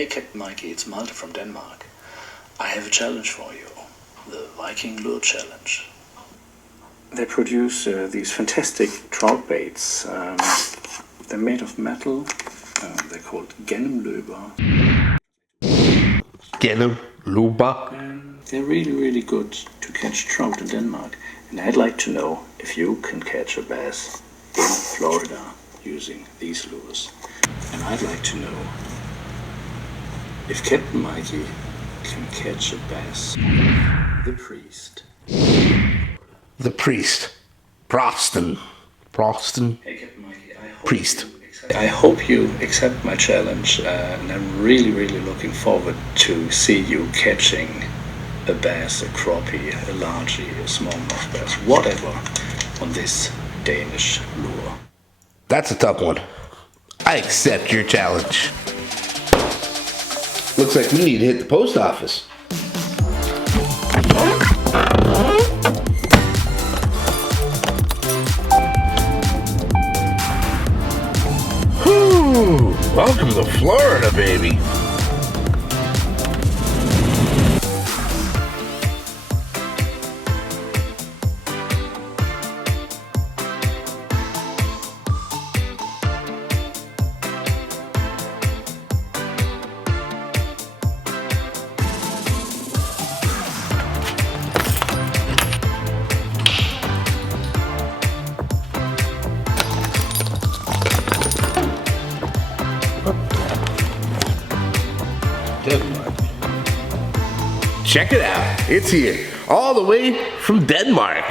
Hey Captain Mikey, it's Malte from Denmark. I have a challenge for you, the Viking Lure Challenge. They produce these fantastic trout baits. They're made of metal. They're called gennemløber. Gennemløber? They're really, really good to catch trout in Denmark. And I'd like to know if you can catch a bass in Florida using these lures. And I'd like to know if Captain Mikey can catch a bass. The priest. The priest. Proston. Hey Captain Mikey, Priest. I hope you accept my challenge, and I'm really, really looking forward to see you catching a bass, a crappie, a largie, a smallmouth bass, whatever, on this Danish lure. That's a tough one. I accept your challenge. Looks like we need to hit the post office. Whew, welcome to Florida, baby. Check it out, it's here, all the way from Denmark.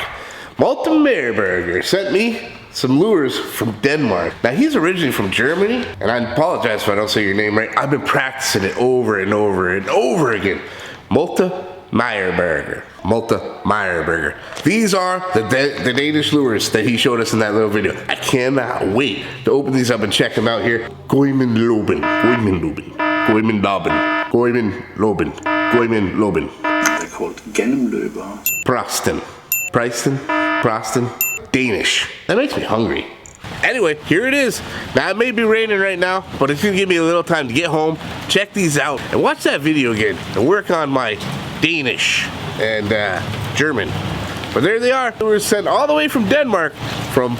Malte Mayrberger sent me some lures from Denmark. Now he's originally from Germany, and I apologize if I don't say your name right. I've been practicing it over and over and over again. Malte Mayrberger. These are the Danish lures that he showed us in that little video. I cannot wait to open these up and check them out here. Goimenloben. They're called gennemløber. Proston, Danish. That makes me hungry. Anyway, here it is. Now it may be raining right now, but it's gonna give me a little time to get home, check these out, and watch that video again, and work on my Danish and German. But there they are. They were sent all the way from Denmark from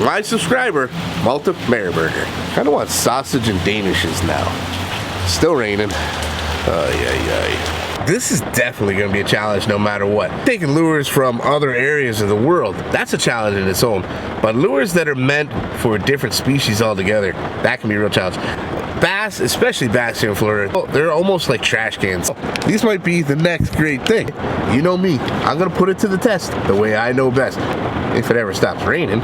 my subscriber, Malte Mayrberger. Kinda want sausage and Danishes now. Still raining. This is definitely going to be a challenge no matter what. Taking lures from other areas of the world, that's a challenge in its own. But lures that are meant for different species altogether, that can be a real challenge. Bass, especially bass here in Florida, they're almost like trash cans. These might be the next great thing. You know me, I'm going to put it to the test the way I know best. If it ever stops raining,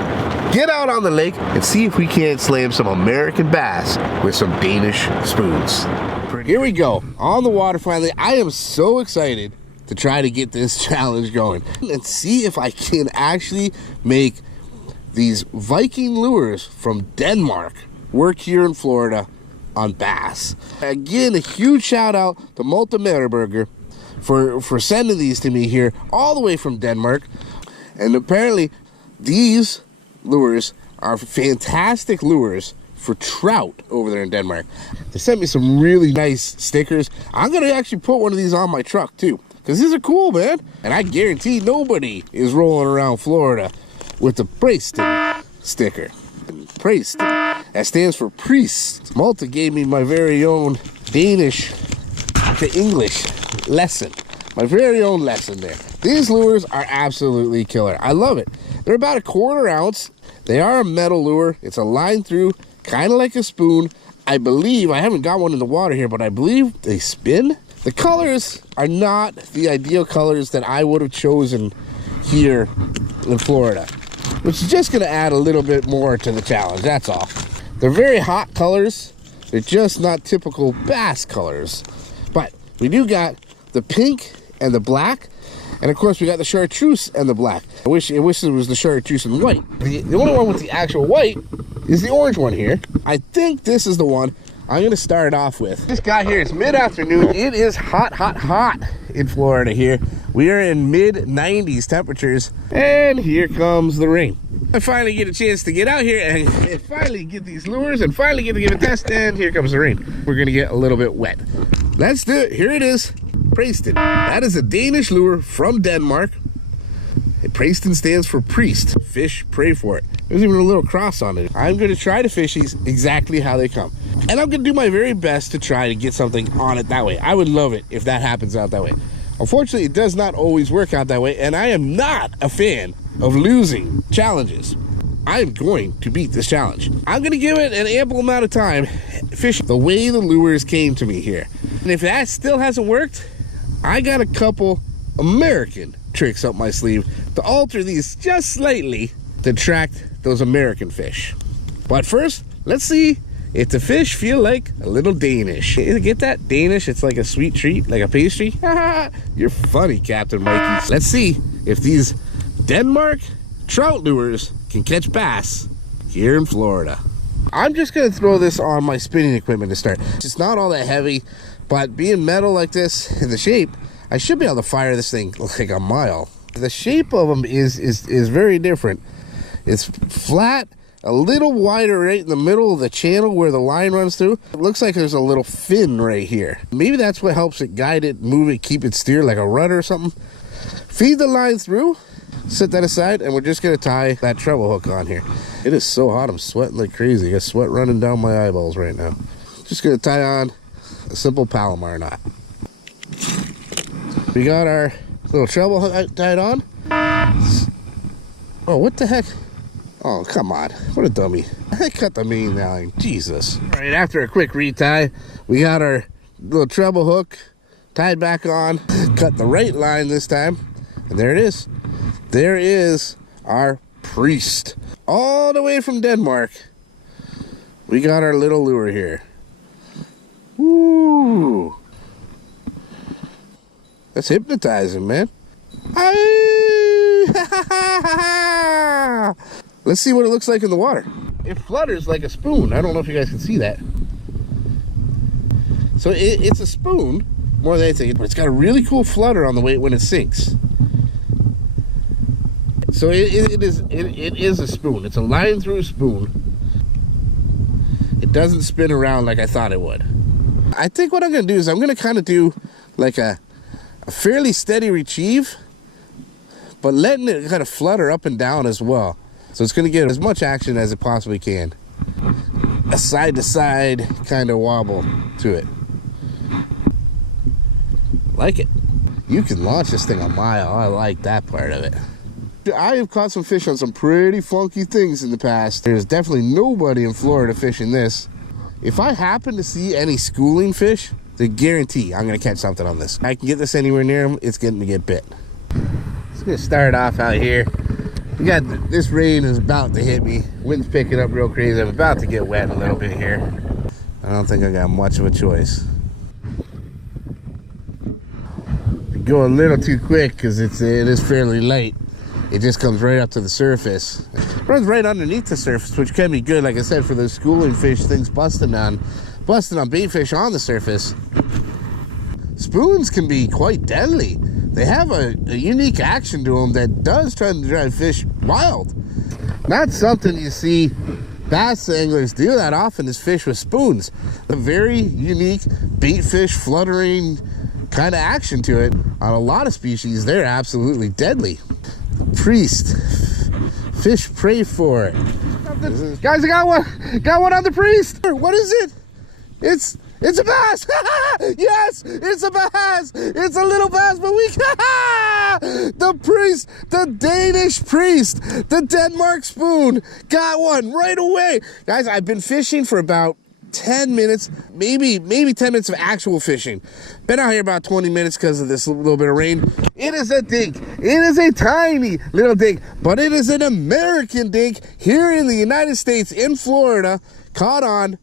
get out on the lake and see if we can't slam some American bass with some Danish spoons. Here we go, on the water finally. I am so excited to try to get this challenge going and see if I can actually make these Viking lures from Denmark work here in Florida on bass. Again, a huge shout out to Malte Mayrberger for sending these to me here all the way from Denmark. And apparently these lures are fantastic lures for trout over there in Denmark. They sent me some really nice stickers. I'm gonna actually put one of these on my truck too, because these are cool, man. And I guarantee nobody is rolling around Florida with the Preston sticker. Preston, that stands for priest. Malte gave me my very own Danish to English lesson. My very own lesson there. These lures are absolutely killer. I love it. They're about 1/4 ounce. They are a metal lure. It's a line through, kind of like a spoon. I believe, I haven't got one in the water here, but I believe they spin. The colors are not the ideal colors that I would have chosen here in Florida, which is just gonna add a little bit more to the challenge, that's all. They're very hot colors. They're just not typical bass colors. But we do got the pink and the black. And of course we got the chartreuse and the black. I wish it was the chartreuse and white. The only one with the actual white is the orange one here. I think this is the one I'm gonna start off with. This guy here, it's mid-afternoon. It is hot in Florida here. We are in mid-90s temperatures, and here comes the rain. I finally get a chance to get out here and finally get these lures and finally get to give a test, and here comes the rain. We're gonna get a little bit wet. Let's do it. Here it is. Preston. That is a Danish lure from Denmark. Preston stands for priest. Fish pray for it. There's even a little cross on it. I'm going to try to fish these exactly how they come. And I'm going to do my very best to try to get something on it that way. I would love it if that happens out that way. Unfortunately, it does not always work out that way, and I am not a fan of losing challenges. I'm going to beat this challenge. I'm going to give it an ample amount of time fishing the way the lures came to me here. And if that still hasn't worked, I got a couple American tricks up my sleeve to alter these just slightly to attract those American fish. But first, let's see if the fish feel like a little Danish. You get that? Danish, it's like a sweet treat, like a pastry. You're funny, Captain Mikey. Let's see if these Denmark trout lures can catch bass here in Florida. I'm just gonna throw this on my spinning equipment to start. It's not all that heavy, but being metal like this in the shape, I should be able to fire this thing like a mile. The shape of them is very different. It's flat, a little wider right in the middle of the channel where the line runs through. It looks like there's a little fin right here. Maybe that's what helps it guide it, move it, keep it steer like a rudder or something. Feed the line through, set that aside, and we're just gonna tie that treble hook on here. It is so hot, I'm sweating like crazy. I got sweat running down my eyeballs right now. Just gonna tie on a simple Palomar knot. We got our little treble hook tied on. Oh, what the heck? Oh, come on. What a dummy. I cut the main line. Jesus. All right, after a quick retie, we got our little treble hook tied back on. Cut the right line this time. And there it is. There is our priest. All the way from Denmark. We got our little lure here. Woo! That's hypnotizing, man. Let's see what it looks like in the water. It flutters like a spoon. I don't know if you guys can see that. So it's a spoon more than anything, but it's got a really cool flutter on the way when it sinks. So it is a spoon. It's a line through spoon. It doesn't spin around like I thought it would. I think what I'm gonna do is I'm gonna kind of do like a fairly steady retrieve, but letting it kind of flutter up and down as well. So it's going to get as much action as it possibly can. A side to side kind of wobble to it. Like it. You can launch this thing a mile. I like that part of it. I have caught some fish on some pretty funky things in the past. There's definitely nobody in Florida fishing this. If I happen to see any schooling fish, they guarantee I'm gonna catch something on this. I can get this anywhere near them, it's getting to get bit. Just gonna start off out here. We got this rain is about to hit me. Wind's picking up real crazy. I'm about to get wet a little bit here. I don't think I got much of a choice. Go a little too quick because it is fairly light. It just comes right up to the surface. It runs right underneath the surface, which can be good, like I said, for those schooling fish, things busting on bait fish on the surface. Spoons can be quite deadly. They have a unique action to them that does try to drive fish wild. Not something you see bass anglers do that often is fish with spoons. A very unique bait fish fluttering kind of action to it. On a lot of species, they're absolutely deadly. Priest. Fish pray for it. Guys, I got one on the priest. What is it? It's a bass. Yes, it's a bass. It's a little bass, but we the priest, the Danish priest, the Denmark spoon, got one right away. Guys, I've been fishing for about 10 minutes, maybe 10 minutes of actual fishing. Been out here about 20 minutes because of this little bit of rain. It is a dink. It is a tiny little dink, but it is an American dink here in the United States, in Florida, caught on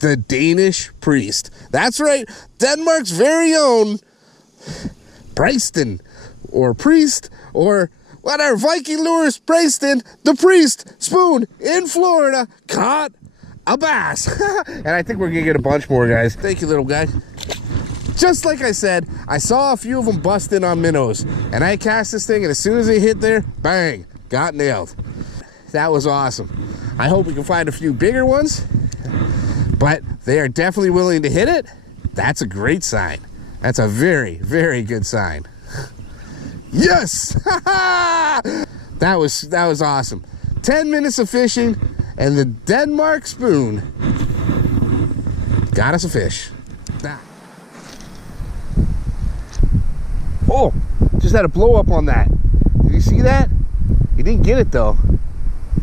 the Danish priest. That's right, Denmark's very own Preston, or priest, or whatever, Viking Lures, Preston, the priest, spoon, in Florida, caught a bass. And I think we're gonna get a bunch more, guys. Thank you, little guy. Just like I said, I saw a few of them busting on minnows, and I cast this thing, and as soon as they hit there, bang, got nailed. That was awesome. I hope we can find a few bigger ones, but they are definitely willing to hit it. That's a great sign. That's a very, very good sign. Yes! That was awesome. 10 minutes of fishing, and the Denmark spoon got us a fish. Oh, just had a blow up on that. Did you see that? You didn't get it though,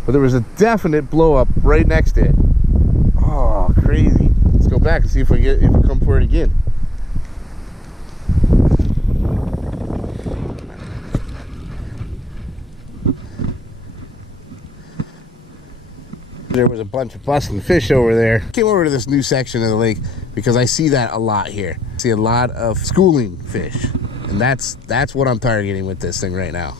but there was a definite blow up right next to it. Oh, crazy. Let's go back and see if we come for it again. There was a bunch of busting fish over there. Came over to this new section of the lake because I see that a lot here. I see a lot of schooling fish, and that's what I'm targeting with this thing right now.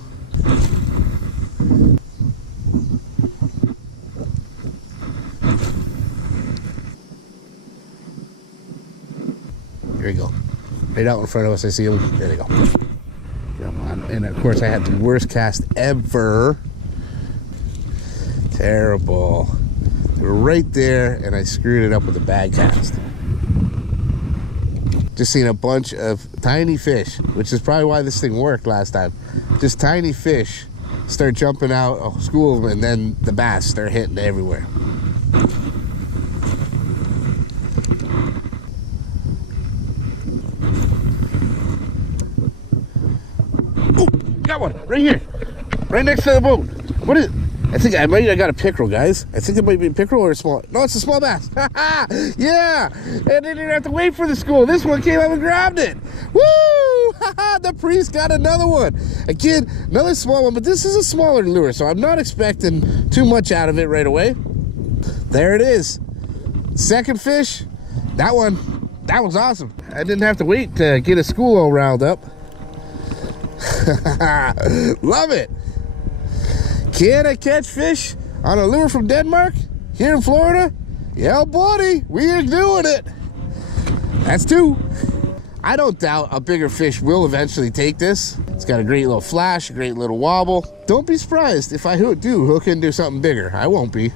Here we go. Right out in front of us, I see them. There they go. Come on. And of course I had the worst cast ever. Terrible. They were right there, and I screwed it up with a bad cast. Just seen a bunch of tiny fish, which is probably why this thing worked last time. Just tiny fish start jumping out, a school of them, and then the bass start hitting everywhere. Oh, got one right here, right next to the boat. What is it? I got a pickerel, guys. I think it might be a pickerel or a small. No, it's a small bass. Yeah, and they didn't have to wait for the school. This one came up and grabbed it. Woo! The priest got another one. Again, another small one, but this is a smaller lure, so I'm not expecting too much out of it right away. There it is. Second fish. That was awesome. I didn't have to wait to get a school all riled up. Love it. Can I catch fish on a lure from Denmark here in Florida? Yeah, buddy, we are doing it. That's two. I don't doubt a bigger fish will eventually take this. It's got a great little flash, a great little wobble. Don't be surprised if I do hook into something bigger. I won't be.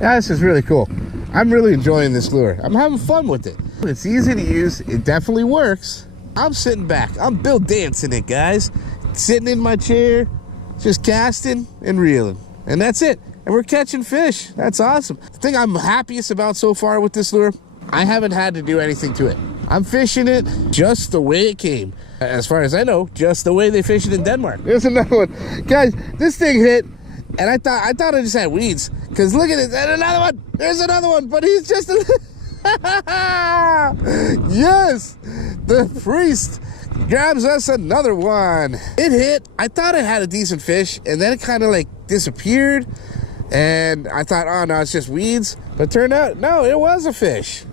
Yeah, this is really cool. I'm really enjoying this lure. I'm having fun with it. It's easy to use. It definitely works. I'm sitting back. I'm Bill dancing it, guys. Sitting in my chair, just casting and reeling, and that's it. And we're catching fish. That's awesome. The thing I'm happiest about so far with this lure, I haven't had to do anything to it. I'm fishing it just the way it came. As far as I know, just the way they fish it in Denmark. There's another one. Guys, this thing hit, and I thought I just had weeds, because look at it. And another one. There's another one, but he's just a... Yes, the priest grabs us another one. It hit. I thought it had a decent fish, and then it kind of like disappeared, and I thought, oh no, it's just weeds. But it turned out, no, it was a fish.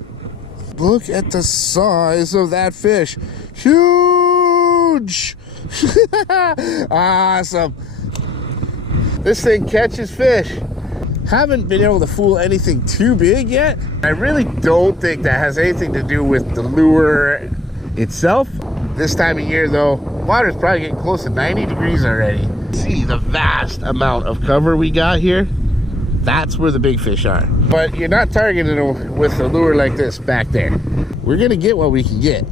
Look at the size of that fish. Huge. Awesome. This thing catches fish. Haven't been able to fool anything too big yet. I really don't think that has anything to do with the lure itself. This time of year though, water's probably getting close to 90 degrees already. See the vast amount of cover we got here? That's where the big fish are. But you're not targeting them with a lure like this back there. We're gonna get what we can get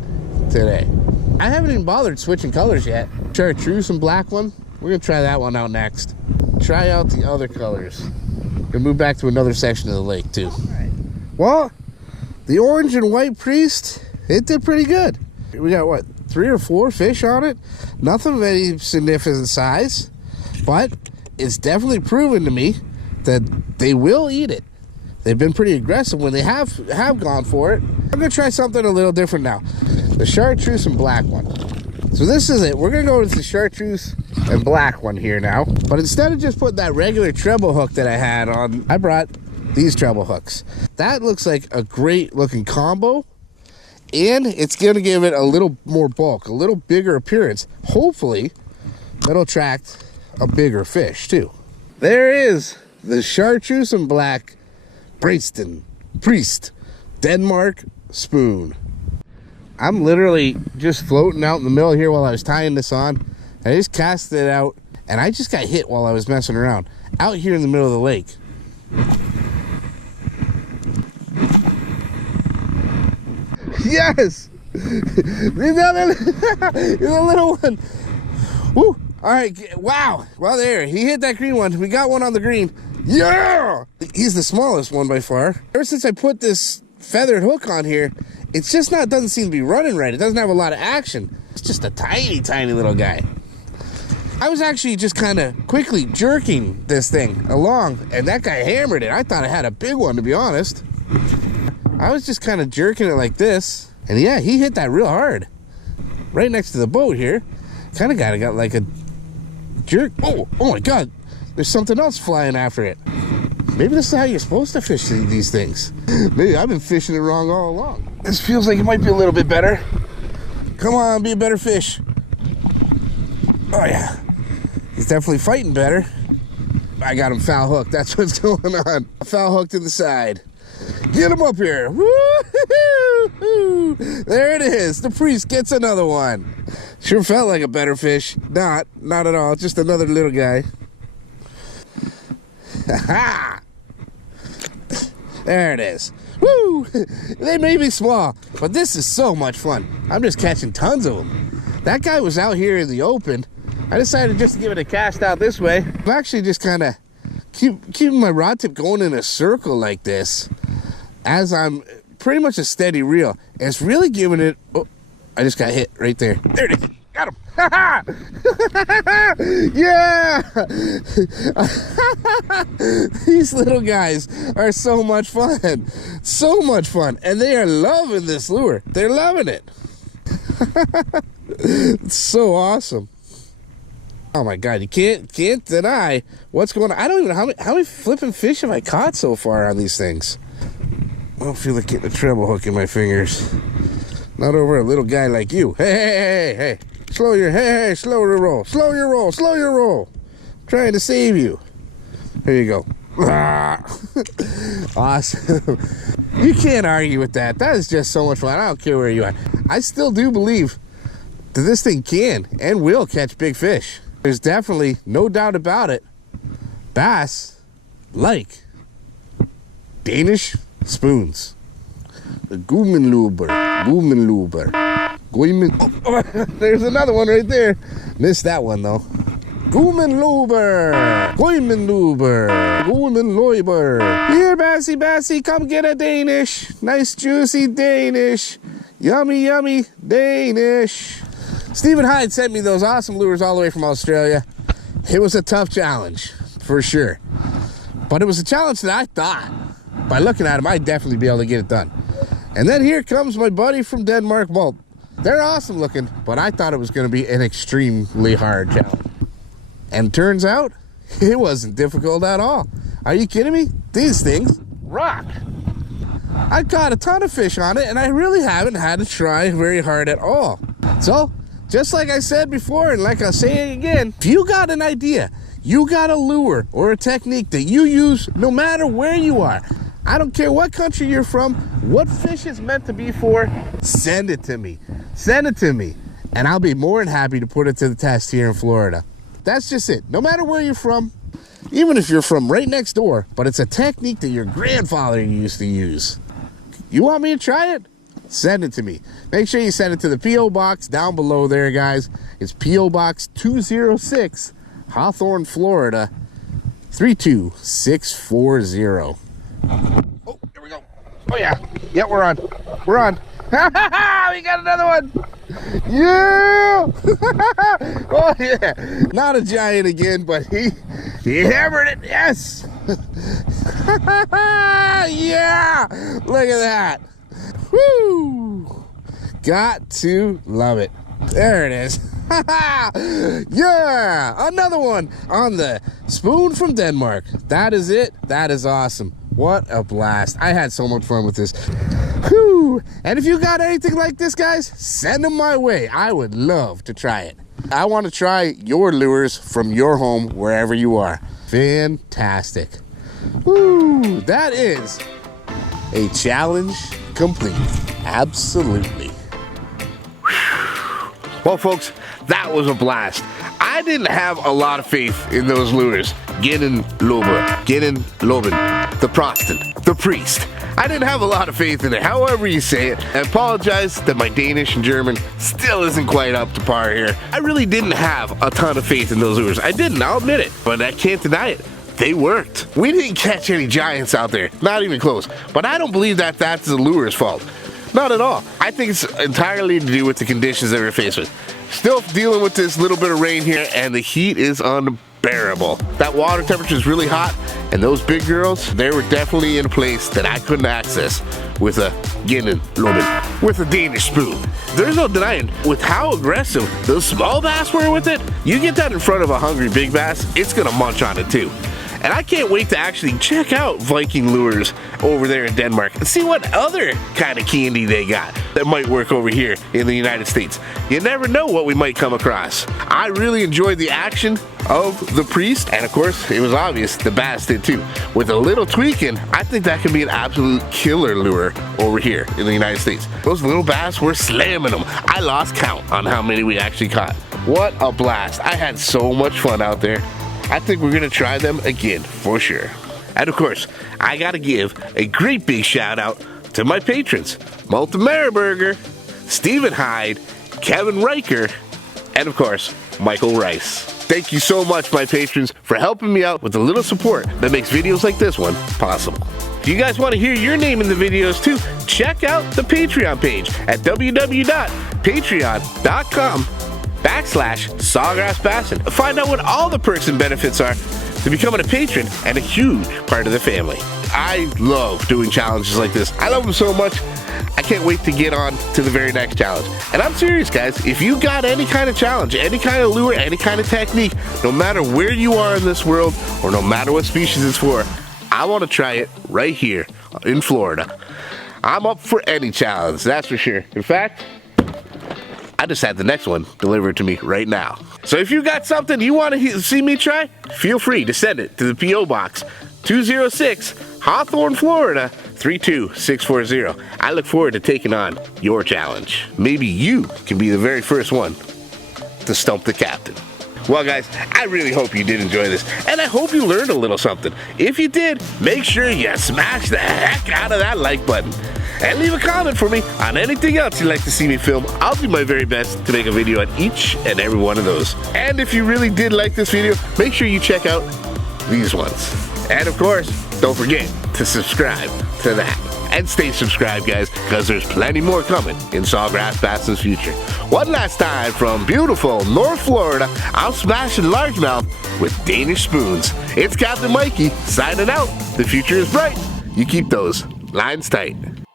today. I haven't even bothered switching colors yet. Chartreuse and black one. We're gonna try that one out next. Try out the other colors. Gonna move back to another section of the lake too. Well, the orange and white priest, it did pretty good. We got what, 3 or 4 fish on it? Nothing of any significant size, but it's definitely proven to me that they will eat it. They've been pretty aggressive when they have gone for it. I'm gonna try something a little different now. The chartreuse and black one. So this is it. We're gonna go with the chartreuse and black one here now. But instead of just putting that regular treble hook that I had on, I brought these treble hooks. That looks like a great looking combo, and it's gonna give it a little more bulk, a little bigger appearance. Hopefully that'll attract a bigger fish too. There is the chartreuse and black priest Denmark spoon. I'm literally just floating out in the middle here while I was tying this on. I just cast it out, and I just got hit while I was messing around out here in the middle of the lake. Yes! There's a little one. Woo! All right, wow. Well, there, he hit that green one. We got one on the green. Yeah! He's the smallest one by far. Ever since I put this feathered hook on here, it's just doesn't seem to be running right. It doesn't have a lot of action. It's just a tiny, tiny little guy. I was actually just kind of quickly jerking this thing along, and that guy hammered it. I thought I had a big one, to be honest. I was just kind of jerking it like this, and yeah, he hit that real hard. Right next to the boat here. Kind of got like a jerk. Oh my God. There's something else flying after it. Maybe this is how you're supposed to fish these things. Maybe I've been fishing it wrong all along. This feels like it might be a little bit better. Come on, be a better fish. Oh yeah. He's definitely fighting better. I got him foul hooked. That's what's going on. Foul hooked to the side. Get him up here. Woo-hoo-hoo. There it is. The priest gets another one. Sure felt like a better fish. Not at all. Just another little guy. Ha! There it is. Woo! They may be small, but this is so much fun. I'm just catching tons of them. That guy was out here in the open. I decided just to give it a cast out this way. I'm actually just kind of keeping my rod tip going in a circle like this as I'm pretty much a steady reel. And it's really giving it... Oh, I just got hit right there. There it is. Got him. Yeah. These little guys are so much fun. So much fun. And they are loving this lure. They're loving it. It's so awesome. Oh my God, you can't deny what's going on. I don't even know how many flipping fish have I caught so far on these things. I don't feel like getting a treble hook in my fingers. Not over a little guy like you. Hey. Slow your roll. Slow your roll. I'm trying to save you. Here you go. Awesome. You can't argue with that. That is just so much fun. I don't care where you are. I still do believe that this thing can and will catch big fish. There's definitely no doubt about it. Bass like Danish spoons. The Goomenluber. Oh, there's another one right there. Missed that one though. Goomenluber. Here, Bassy, come get a Danish. Nice juicy Danish. Yummy Danish. Stephen Hyde sent me those awesome lures all the way from Australia. It was a tough challenge, for sure. But it was a challenge that I thought, by looking at them, I'd definitely be able to get it done. And then here comes my buddy from Denmark, Malte. They're awesome looking, but I thought it was going to be an extremely hard challenge. And turns out, it wasn't difficult at all. Are you kidding me? These things rock. I caught a ton of fish on it, and I really haven't had to try very hard at all. So, just like I said before, and like I'll say again, if you got an idea, you got a lure or a technique that you use no matter where you are, I don't care what country you're from, what fish it's meant to be for, send it to me. Send it to me, and I'll be more than happy to put it to the test here in Florida. That's just it. No matter where you're from, even if you're from right next door, but it's a technique that your grandfather used to use. You want me to try it? Send it to me. Make sure you send it to the P.O. Box down below there, guys. It's P.O. Box 206, Hawthorne, Florida, 32640. Oh, here we go. Oh, yeah. Yeah, we're on. We got another one. Yeah. Oh, yeah. Not a giant again, but he hammered it. Yes. Yeah. Look at that. Woo! Got to love it. There it is. Yeah! Another one on the spoon from Denmark. That is it. That is awesome. What a blast. I had so much fun with this. Whew! And if you got anything like this, guys, send them my way. I would love to try it. I want to try your lures from your home, wherever you are. Fantastic. Woo! That is a challenge complete. Absolutely. Well, folks, that was a blast. I didn't have a lot of faith in those lures. Ginnen Loben, the Protestant, the priest. I didn't have a lot of faith in it, however you say it. I apologize that my Danish and German still isn't quite up to par here. I really didn't have a ton of faith in those lures. I didn't, I'll admit it, but I can't deny it. They worked. We didn't catch any giants out there, not even close. But I don't believe that that's the lure's fault. Not at all. I think it's entirely to do with the conditions that we're faced with. Still dealing with this little bit of rain here, and the heat is unbearable. That water temperature is really hot, and those big girls, they were definitely in a place that I couldn't access with a Ginnen Loben, with a Danish spoon. There's no denying, with how aggressive those small bass were with it, you get that in front of a hungry big bass, it's gonna munch on it too. And I can't wait to actually check out Viking lures over there in Denmark and see what other kind of candy they got that might work over here in the United States. You never know what we might come across. I really enjoyed the action of the priest, and of course, it was obvious the bass did too. With a little tweaking, I think that can be an absolute killer lure over here in the United States. Those little bass were slamming them. I lost count on how many we actually caught. What a blast. I had so much fun out there. I think we're gonna try them again for sure. And of course, I gotta give a great big shout out to my patrons, Malte Mayrberger, Stephen Hyde, Kevin Riker, and of course, Michael Rice. Thank you so much, my patrons, for helping me out with a little support that makes videos like this one possible. If you guys want to hear your name in the videos too, check out the Patreon page at www.patreon.com/SawGrassBassin. Find out what all the perks and benefits are to becoming a patron and a huge part of the family. I love doing challenges like this. I love them so much. I can't wait to get on to the very next challenge. And I'm serious, guys. If you got any kind of challenge, any kind of lure, any kind of technique, no matter where you are in this world or no matter what species it's for, I want to try it right here in Florida. I'm up for any challenge, that's for sure. In fact, I just had the next one delivered to me right now. So if you got something you want to see me try, feel free to send it to the P.O. Box 206, Hawthorne, Florida 32640. I look forward to taking on your challenge. Maybe you can be the very first one to stump the captain. Well, guys, I really hope you did enjoy this, and I hope you learned a little something. If you did, make sure you smash the heck out of that like button. And leave a comment for me on anything else you'd like to see me film. I'll do my very best to make a video on each and every one of those. And if you really did like this video, make sure you check out these ones. And of course, don't forget to subscribe to that. And stay subscribed, guys, because there's plenty more coming in SawGrassBassin's future. One last time from beautiful North Florida, I'm smashing largemouth with Danish spoons. It's Captain Mikey signing out. The future is bright. You keep those lines tight.